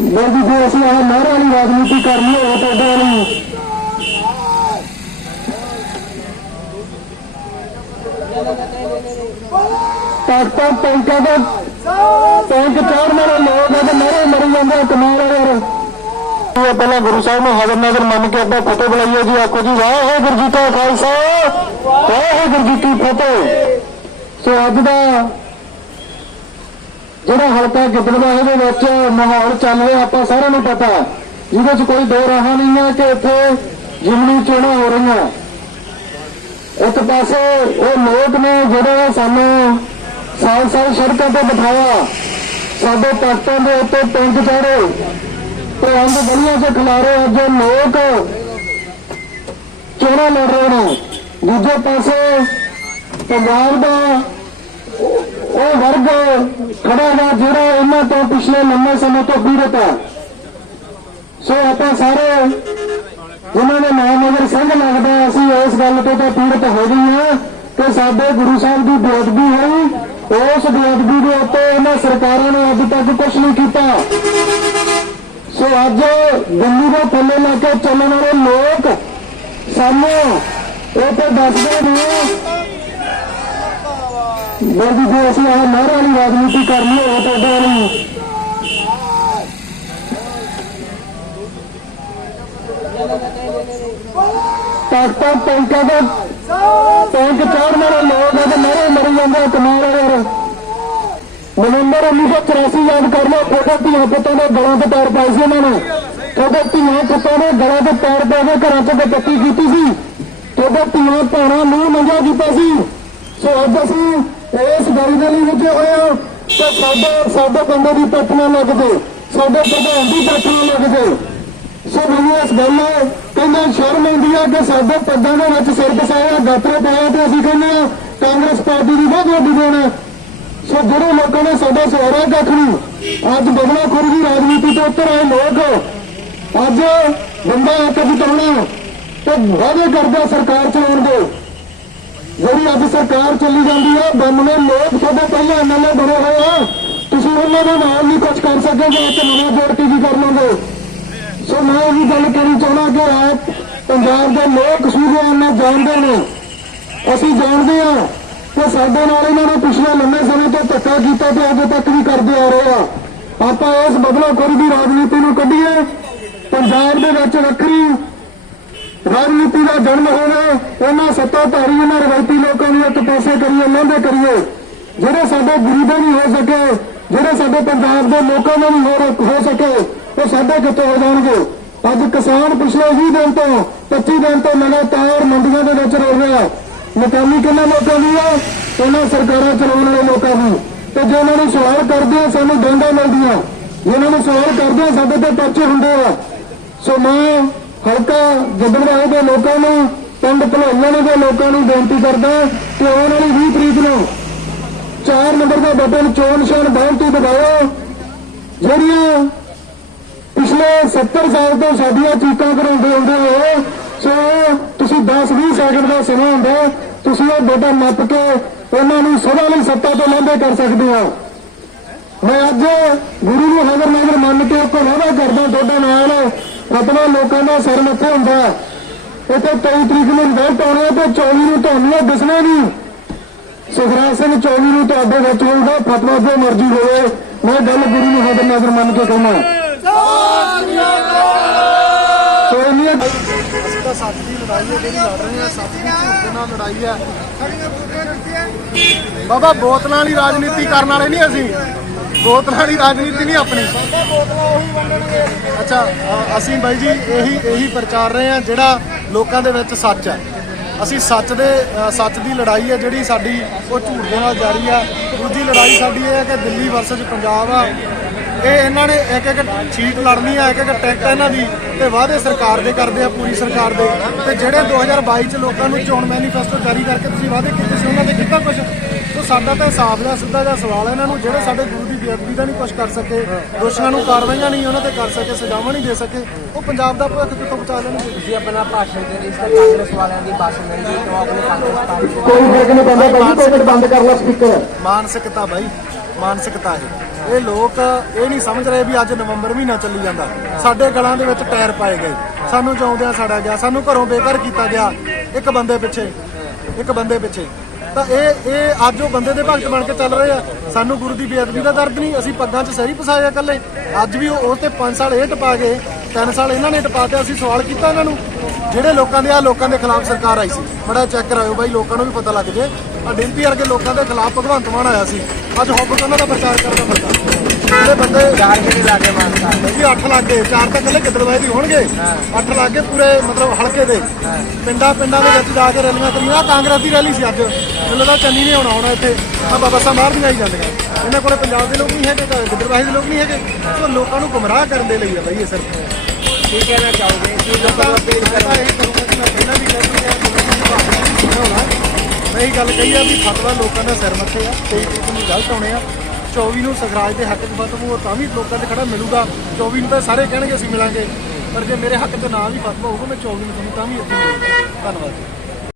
ਬਲਦੀ ਜੇ ਅਸੀਂ ਆਹ ਮਹਿਰ ਵਾਲੀ ਰਾਜਨੀਤੀ ਕਰਨੀ ਹੋਵੇ ਤਾਂ ਅੱਗੇ ਵਾਲੀ। ਪੈਂਕਾਂ ਦਾ ਪੈਂਕ ਚਾੜ ਮਾਰੇ ਲੋਕ ਆ ਤੇ ਮਰੇ ਮਰੀ ਜਾਂਦੇ ਕਮਾਲ ਆ ਯਾਰ। ਇਹ ਪਹਿਲਾਂ ਗੁਰੂ ਸਾਹਿਬ ਨੂੰ ਹਾਜ਼ਰ ਨਾਜ਼ਰ ਮੰਨ ਕੇ ਆਪਾਂ ਫਤਿਹ ਬੁਲਾਈਏ ਜੀ ਆਖੋ ਜੀ ਵਾਹਿਗੁਰੂ ਜੀ ਕਾ ਖਾਲਸਾ ਵਾਹਿਗੁਰੂ ਜੀ ਕੀ ਫਤਿਹ। ਸੋ ਅੱਜ ਦਾ ਜਿਹੜਾ ਹਲਕਾ ਗਿੱਦੜਵਾ ਇਹਦੇ ਵਿੱਚ ਮਾਹੌਲ ਚੱਲ ਰਿਹਾ, ਆਪਾਂ ਸਾਰਿਆਂ ਨੂੰ ਪਤਾ। ਜਿਹਦੇ 'ਚ ਕੋਈ ਦੋ ਰਾਹਾਂ ਨਹੀਂ ਹੈ ਕਿ ਇੱਥੇ ਜਿਮਨੀ ਚੋਣਾਂ ਹੋ ਰਹੀਆਂ। ਇੱਕ ਪਾਸੇ ਉਹ ਲੋਕ ਨੇ ਜਿਹੜੇ ਸਾਨੂੰ ਸਾਲ ਸਾਲ ਸੜਕਾਂ ਤੇ ਬਿਠਾਇਆ। ਸਾਡੇ ਤਖਤਾਂ ਦੇ ਉੱਤੇ ਪਿੰਡ ਚਾੜੇ ਤੇ ਅੰਗ ਗਲੀਆਂ 'ਚ ਖਿਲਾਰੇ ਅੱਜ ਲੋਕ ਚੋਣਾਂ ਲੜ ਰਹੇ ਨੇ। ਦੂਜੇ ਪਾਸੇ ਪੰਜਾਬ ਦਾ ਉਹ ਵਰਗ ਖੜਾ ਹੈ ਜਿਹੜਾ ਇਹਨਾਂ ਤੋਂ ਪਿਛਲੇ ਲੰਮੇ ਸਮੇਂ ਤੋਂ ਪੀੜਤ ਹੈ ਸੋ ਆਪਾਂ ਸਾਰੇ ਜਿਨ੍ਹਾਂ ਨੇ ਨਾਮ ਸਿੰਘ ਲੱਗਦਾ ਅਸੀਂ ਇਸ ਗੱਲ ਤੋਂ ਤਾਂ ਪੀੜਤ ਹੋ ਗਏ ਹਾਂ ਕਿ ਸਾਡੇ ਗੁਰੂ ਸਾਹਿਬ ਦੀ ਬੇਅਦਬੀ ਹੋਈ ਉਸ ਬੇਅਦਬੀ ਦੇ ਉੱਤੇ ਇਹਨਾਂ ਸਰਕਾਰਾਂ ਨੇ ਅੱਜ ਤੱਕ ਕੁਝ ਨਹੀਂ ਕੀਤਾ ਸੋ ਅੱਜ ਦਿੱਲੀ ਦੇ ਥੱਲੇ ਲੈ ਕੇ ਚੱਲਣ ਵਾਲੇ ਲੋਕ ਸਾਨੂੰ ਇਹ ਤੇ ਦੱਸਦੇ ਨੇ ਬਲਦੀ ਜੇ ਅਸੀਂ ਆਹ ਮਹਿਰ ਵਾਲੀ ਰਾਜਨੀਤੀ ਕਰਨੀ ਹੋਵੇ ਤਾਂ ਅੱਗੇ ਵਾਲੀ ਤਾਕਤਾਂ ਟੈਂਕਾਂ ਦਾ ਟੈਂਕ ਚਾੜ ਮਾਰੇ ਲੋਕ ਆ ਤੇ ਮਰੇ ਮਰੀ ਜਾਂਦੇ ਕਮਾਲ ਆ ਯਾਰ। ਨਵੰਬਰ 1984 ਯਾਦ ਕਰ ਲਓ ਫੋਟੋ ਧੀਆਂ ਪੁੱਤਾਂ ਦੇ ਗਲਾਂ ਤੇ ਪੈਰ ਪਾਏ ਸੀ ਉਹਨਾਂ ਨੇ। ਤੁਹਾਡੇ ਧੀਆਂ ਪੁੱਤਾਂ ਦੇ ਗਲਾਂ ਤੇ ਪੈਰ ਪਾ ਕੇ ਘਰਾਂ 'ਚ ਬੇਪੱਤੀ ਕੀਤੀ ਸੀ। ਤੁਹਾਡੇ ਧੀਆਂ ਭੈਣਾਂ ਨੂੰ ਮੰਗਿਆ ਕੀਤਾ ਸੀ। ਸੋ ਅੱਜ ਅਸੀਂ ਇਸ ਗੱਲ ਦੇ ਲਈ ਰੁਕੇ ਹੋਏ ਹਾਂ ਕਿ ਸਾਡੇ ਸਾਡੇ ਬੰਦੇ ਦੀ ਪੱਟ ਲੱਗ ਜੇ, ਸਾਡੇ ਪ੍ਰਧਾਨ ਦੀ ਪੱਟ ਲੱਗ ਜੇ। ਸੋ ਮੈਨੂੰ ਇਸ ਗੱਲ ਨਾਲ ਕਹਿੰਦੇ ਸ਼ਰਮ ਆਉਂਦੀ ਆ ਕਿ ਸਾਡੇ ਪੱਗਾਂ ਦੇ ਵਿੱਚ ਸਿਰ ਫਸਾਇਆ ਗਾਤਰੇ ਪਾਇਆ ਤੇ ਅਸੀਂ ਕਹਿੰਦੇ ਆ ਕਾਂਗਰਸ ਪਾਰਟੀ ਦੀ ਬਹੁਤ ਵੱਡੀ ਦੇਣ ਹੈ। ਸੋ ਜਿਹੜੇ ਲੋਕਾਂ ਨੇ ਸਾਡਾ ਸਹਾਰਾ ਕੱਖ ਨਹੀਂ ਅੱਜ ਬਦਲਾਖੋਰੀ ਦੀ ਰਾਜਨੀਤੀ ਤੋਂ ਉੱਤਰ ਆਏ ਲੋਕ, ਅੱਜ ਬੰਦਾ ਇੱਕ ਜਿਤਾਉਣਾ ਤੇ ਵਾਅਦੇ ਕਰਦਾ ਸਰਕਾਰ ਚਲਾਉਣ ਦੇ। ਜਿਹੜੀ ਅੱਜ ਸਰਕਾਰ ਚੱਲੀ ਜਾਂਦੀ ਹੈ ਬੰਮਨੇ ਲੋਕ ਤੁਹਾਡੇ ਪਹਿਲਾਂ ਐਮਐਲਏ ਬਣੇ ਹੋਏ ਆ, ਤੁਸੀਂ ਉਹਨਾਂ ਦੇ ਨਾਲ ਨਹੀਂ ਕੁਝ ਕਰ ਸਕੋਗੇ ਤੇ ਨਵੇਂ ਜੋੜ ਕੇ ਕੀ ਕਰ ਲਓਗੇ। ਸੋ ਮੈਂ ਇਹ ਗੱਲ ਕਹਿਣੀ ਚਾਹੁੰਦਾ ਕਿ ਆਪ ਪੰਜਾਬ ਦੇ ਲੋਕ ਸੂਝਵਾਨ ਨੇ ਜਾਣਦੇ ਨੇ। ਅਸੀਂ ਜਾਣਦੇ ਹਾਂ ਕਿ ਸਾਡੇ ਨਾਲ ਇਹਨਾਂ ਨੇ ਪਿਛਲੇ ਲੰਮੇ ਸਮੇਂ ਤੋਂ ਧੱਕਾ ਕੀਤਾ ਤੇ ਅਜੇ ਤੱਕ ਵੀ ਕਰਦੇ ਆ ਰਹੇ ਆ। ਆਪਾਂ ਇਸ ਬਦਲਾਖੋਰੀ ਦੀ ਰਾਜਨੀਤੀ ਨੂੰ ਕੱਢੀਏ। ਪੰਜਾਬ ਦੇ ਵਿੱਚ ਵੱਖਰੀ ਰਾਜਨੀਤੀ ਦਾ ਜਨਮ ਹੋਵੇ ਉਹਨਾਂ ਸੱਤਾਧਾਰੀ ਇਹਨਾਂ ਰਵਾਇਤੀ ਲੋਕਾਂ ਨੂੰ ਇੱਕ ਪਾਸੇ ਕਰੀਏ ਲਾਂਭੇ ਕਰੀਏ। ਜਿਹੜੇ ਸਾਡੇ ਗਰੀਬਾਂ ਨਹੀਂ ਹੋ ਸਕੇ, ਜਿਹੜੇ ਸਾਡੇ ਪੰਜਾਬ ਦੇ ਲੋਕਾਂ ਨੂੰ ਨਹੀਂ ਹੋ ਸਕੇ, ਉਹ ਸਾਡੇ ਕਿੱਥੇ ਹੋ ਜਾਣਗੇ? ਅੱਜ ਕਿਸਾਨ ਪਿਛਲੇ 20 ਦਿਨ ਤੋਂ 25 ਦਿਨ ਤੋਂ ਲਗਾਤਾਰ ਮੰਡੀਆਂ ਦੇ ਵਿੱਚ ਰੋ ਰਿਹਾ ਨਕਾਮੀ ਕਿੰਨਾ ਲੋਕਾਂ ਦੀ ਆ ਉਹਨਾਂ ਸਰਕਾਰਾਂ ਚਲਾਉਣ ਵਾਲੇ ਲੋਕਾਂ ਦੀ ਤੇ ਜੇ ਉਹਨਾਂ ਨੂੰ ਸਵਾਲ ਕਰਦੇ ਆ, ਸਾਨੂੰ ਡੰਡਾ ਮਿਲਦੀਆਂ। ਜਿਹਨਾਂ ਨੂੰ ਸਵਾਲ ਕਰਦੇ ਆ, ਸਾਡੇ ਤੇ ਪਰਚੇ ਹੁੰਦੇ ਆ। ਸੋ ਮੈਂ ਹਲਕਾ ਜੱਦੜਵਾਏ ਦੇ ਲੋਕਾਂ ਨੂੰ, ਪਿੰਡ ਭਲੋਈਆਂ ਦੇ ਲੋਕਾਂ ਨੂੰ ਬੇਨਤੀ ਕਰਦਾ ਕਿ ਆਉਣ ਵਾਲੀ 20 ਤਰੀਕ ਨੂੰ 4 ਨੰਬਰ ਦਾ ਬਟਨ ਚੋਣ ਨਿਸ਼ਾਨ ਬਾਹਰ ਤੋਂ ਦਬਾਓ ਜਿਹੜੀਆਂ ਪਿਛਲੇ 70 ਸਾਲ ਤੋਂ ਸਾਡੀਆਂ ਚੀਕਾਂ ਕਰਾਉਂਦੇ ਹੁੰਦੇ ਹੋ। ਸੋ, ਤੁਸੀਂ 10-20 ਸੈਕਿੰਡ ਦਾ ਸਮਾਂ ਹੁੰਦਾ ਤੁਸੀਂ ਉਹ ਬਟਨ ਨੱਪ ਕੇ ਉਹਨਾਂ ਨੂੰ ਸਦਾ ਲਈ ਸੱਤਾ ਤੋਂ ਲਾਂਭੇ ਕਰ ਸਕਦੇ ਹੋ। ਮੈਂ ਅੱਜ ਗੁਰੂ ਨੂੰ ਹਾਜ਼ਰ ਨਾਜ਼ਰ ਮੰਨ ਕੇ ਕੋ ਵਾਅਦਾ ਕਰਦਾ, ਤੁਹਾਡੇ ਨਾਲ ਆਪਣਾ ਲੋਕਾਂ ਦਾ ਸਿਰ ਮੱਥੇ ਹੁੰਦਾ ਇੱਥੇ 23 ਤਰੀਕ ਨੂੰ ਰਿਜ਼ਲਟ ਆਉਣੇ ਆ ਤੇ 24 ਨੂੰ ਤੁਹਾਨੂੰ ਇਹ ਦਿਸਣੇ ਨਹੀਂ ਸੁਖਰਾਜ ਸਿੰਘ 24 ਨੂੰ ਤੁਹਾਡੇ ਵਿੱਚ ਹੋਊਗਾ। ਫਤਵਾ ਜੋ ਮਰਜ਼ੀ ਹੋਵੇ, ਮੈਂ ਗੱਲ ਗੁਰੂ ਨੂੰ ਹਾਜ਼ਰ ਨਜ਼ਰ ਮੰਨ ਕੇ ਕਹਿੰਦਾ ਲੜਾਈ ਹੈ ਜਿਹੜੀ ਲੜ ਰਹੇ ਆ ਸੱਚ ਦੀ ਝੂਠ ਦੇ ਨਾਲ ਲੜਾਈ ਹੈ ਬਾਬਾ ਬੋਤਲਾਂ ਵਾਲੀ ਰਾਜਨੀਤੀ ਕਰਨ ਵਾਲੇ ਨਹੀਂ ਅਸੀਂ। ਬੋਤਲਾਂ ਵਾਲੀ ਰਾਜਨੀਤੀ ਨਹੀਂ ਆਪਣੀ। ਅੱਛਾ ਅਸੀਂ ਬਾਈ ਜੀ ਇਹੀ ਇਹੀ ਪ੍ਰਚਾਰ ਰਹੇ ਆ ਜਿਹੜਾ ਲੋਕਾਂ ਦੇ ਵਿੱਚ ਸੱਚ ਹੈ ਅਸੀਂ ਸੱਚ ਦੇ ਸੱਚ ਦੀ ਲੜਾਈ ਹੈ ਜਿਹੜੀ ਸਾਡੀ ਉਹ ਝੂਠ ਦੇ ਨਾਲ ਜਾਰੀ ਆ। ਦੂਜੀ ਲੜਾਈ ਸਾਡੀ ਇਹ ਹੈ ਕਿ ਦਿੱਲੀ ਵਰਸਸ ਪੰਜਾਬ ਆ। ਇਹ ਇਹਨਾਂ ਨੇ ਇੱਕ ਇੱਕ ਸੀਟ ਲੜਨੀ ਆ ਇੱਕ ਇੱਕ ਟਿਕਟ ਇਹਨਾਂ ਦੀ ਤੇ ਵਾਅਦੇ ਸਰਕਾਰ ਦੇ ਕਰਦੇ ਆ ਪੂਰੀ ਸਰਕਾਰ ਦੇ। ਤੇ ਜਿਹੜੇ 2022 ਚ ਲੋਕਾਂ ਨੂੰ ਚੋਣ ਮੈਨੀਫੈਸਟੋ ਜਾਰੀ ਕਰਕੇ ਤੁਸੀਂ ਵਾਅਦੇ ਕੀਤੇ ਸੀ ਉਹਨਾਂ ਦੇ ਕੀਤਾ ਕੁਝ ਸੋ ਸਾਡਾ ਤਾਂ ਹਿਸਾਬ ਦਾ ਸਿੱਧਾ ਜਿਹਾ ਸਵਾਲ ਹੈ ਇਹਨਾਂ ਨੂੰ ਜਿਹੜੇ ਸਾਡੇ ਗੁਰੂ ਦੀ ਬੇਅਦਬੀ ਦਾ ਨਹੀਂ ਕੁਝ ਕਰ ਸਕੇ ਦੋਸ਼ੀਆਂ ਨੂੰ ਕਾਰਵਾਈਆਂ ਨਹੀਂ ਉਹਨਾਂ ਤੇ ਕਰ ਸਕੇ ਸਜ਼ਾਵਾਂ ਨਹੀਂ ਦੇ ਸਕੇ ਉਹ ਪੰਜਾਬ ਦਾ ਭਵਿੱਖ ਕਿੱਥੋਂ ਬਚਾ ਲੈਣਗੇ? ਤੁਸੀਂ ਆਪਣਾ ਭਾਸ਼ਣ ਦੇ ਰਹੀ ਸੀ ਕਾਂਗਰਸ ਵਾਲਿਆਂ ਦੀ ਬੱਸ ਮਿਲ ਗਈ ਤੋਂ ਆਪਣੇ ਕਾਂਗਰਸ ਪਾਰਟੀ ਕੋਈ ਫ਼ਰਕ ਨਹੀਂ ਪੈਂਦਾ ਭਾਈ ਬੰਦ ਕਰ ਲਓ ਸਪੀਕਰ ਮਾਨਸਿਕਤਾ ਬਾਈ ਮਾਨਸਿਕਤਾ ਹੈ ਇਹ ਲੋਕ ਇਹ ਨਹੀਂ ਸਮਝ ਰਹੇ ਵੀ ਅੱਜ ਨਵੰਬਰ ਮਹੀਨਾ ਚੱਲੀ ਜਾਂਦਾ। ਸਾਡੇ ਗਲਾਂ ਦੇ ਵਿੱਚ ਟਾਇਰ ਪਾਏ ਗਏ। ਸਾਨੂੰ ਚਾਉਂਦਿਆਂ ਸਾੜਾ ਗਿਆ, ਸਾਨੂੰ ਘਰੋਂ ਬੇਘਰ ਕੀਤਾ ਗਿਆ। ਇੱਕ ਬੰਦੇ ਪਿੱਛੇ, ਇੱਕ ਬੰਦੇ ਪਿੱਛੇ। ਤਾਂ ਇਹ ਇਹ ਅੱਜ ਉਹ ਬੰਦੇ ਦੇ ਭਗਤ ਬਣ ਕੇ ਚੱਲ ਰਹੇ ਆ। ਸਾਨੂੰ ਗੁਰੂ ਦੀ ਬੇਅਦਬੀ ਦਾ ਦਰਦ ਨਹੀਂ, ਅਸੀਂ ਪੱਗਾਂ 'ਚ ਸਹੀ ਫਸਾਇਆ ਆ ਇਕੱਲੇ। ਅੱਜ ਵੀ ਉਹ ਤੇ 5 ਸਾਲ ਇਹ ਟਪਾ ਗਏ 3 ਸਾਲ ਇਹਨਾਂ ਨੇ ਟਪਾ ਤੇ ਅਸੀਂ ਸਵਾਲ ਕੀਤਾ ਇਹਨਾਂ ਨੂੰ। ਜਿਹੜੇ ਲੋਕਾਂ ਦੇ ਆ ਲੋਕਾਂ ਦੇ ਖਿਲਾਫ ਸਰਕਾਰ ਆਈ ਸੀ। ਬੜਾ ਚੈੱਕ ਕਰਾਇਓ ਬਾਈ ਲੋਕਾਂ ਨੂੰ ਵੀ ਪਤਾ ਲੱਗ ਜੇ। ਆ ਡਿੰਪੀ ਵਰਗੇ ਲੋਕਾਂ ਦੇ ਖਿਲਾਫ ਭਗਵੰਤ ਮਾਨ ਆਇਆ ਸੀ। ਅੱਜ ਹੁਕਮ ਉਹਨਾਂ ਦਾ ਪ੍ਰਚਾਰ ਕਰਦਾ ਫਿਰਦਾ ਜਿਹੜੇ ਬੰਦੇ ਚਾਰ ਕਿਹੜੇ ਲਾ ਕੇ ਮਾਰਦਾ ਜੀ 8 ਲੱਖ ਦੇ ਚਾਰ ਤਾਂ ਕੱਲੇ ਕਿੱਦਰਵਾਏ ਦੀ ਹੋਣਗੇ? 8 ਲੱਖ ਦੇ ਪੂਰੇ ਮਤਲਬ ਹਲਕੇ ਦੇ। ਪਿੰਡਾਂ ਪਿੰਡਾਂ ਦੇ ਵਿੱਚ ਜਾ ਕੇ ਰੈਲੀਆਂ ਕਰੀਆਂ। ਕਾਂਗਰਸ ਦੀ ਰੈਲੀ ਸੀ ਅੱਜ। ਮੈਨੂੰ ਲੱਗਦਾ ਚੰਨੀ ਨੇ ਆਉਣਾ ਹੋਣਾ ਇੱਥੇ। ਆ ਬੱਸਾਂ ਮਾਰਦੀਆਂ ਹੀ ਜਾਂਦੀਆਂ ਇਹਨਾਂ ਕੋਲੇ ਪੰਜਾਬ ਦੇ ਲੋਕ ਨਹੀਂ ਹੈਗੇ ਗਿੱਦਰਵਾਹੀ ਦੇ ਲੋਕ ਨਹੀਂ ਹੈਗੇ। ਸੋ ਲੋਕਾਂ ਨੂੰ ਗੁੰਮਰਾਹ ਕਰਨ ਦੇ ਲਈ ਆ ਬਈ ਇਹ ਸਿਰਫ। ਕੀ ਕਹਿਣਾ ਚਾਹੋਗੇ? ਕੀ ਲੋਕਾਂ ਨੂੰ ਅਪੀਲ ਮੈਂ ਪਹਿਲਾਂ ਵੀ ਕਹਿ ਚੁੱਕਿਆ ਮੈਂ ਇਹ ਗੱਲ ਕਹੀ ਆ ਵੀ ਫਤਵਾ ਲੋਕਾਂ ਦਾ ਸਿਰ ਮੱਥੇ ਆ 23 ਤਰੀਕ ਨੂੰ ਗਲਤ ਆਉਣੇ ਆ। 24 ਨੂੰ ਸਖਰਾਜ ਦੇ ਹੱਕ 'ਚ ਫਤਵਾ ਉਹ ਤਾਂ ਵੀ ਲੋਕਾਂ 'ਚ ਖੜਾ ਮਿਲੂਗਾ। 24 ਨੂੰ ਤਾਂ ਸਾਰੇ ਕਹਿਣਗੇ ਅਸੀਂ ਮਿਲਾਂਗੇ। ਪਰ ਜੇ ਮੇਰੇ ਹੱਕ 'ਚ ਨਾ ਵੀ ਫਤਵਾ ਹੋਊਗਾ, ਮੈਂ 24 ਨੂੰ ਤੁਹਾਨੂੰ ਤਾਂ ਵੀ ਇੱਥੇ ਮਿਲੂੰਗਾ। ਧੰਨਵਾਦ ਜੀ।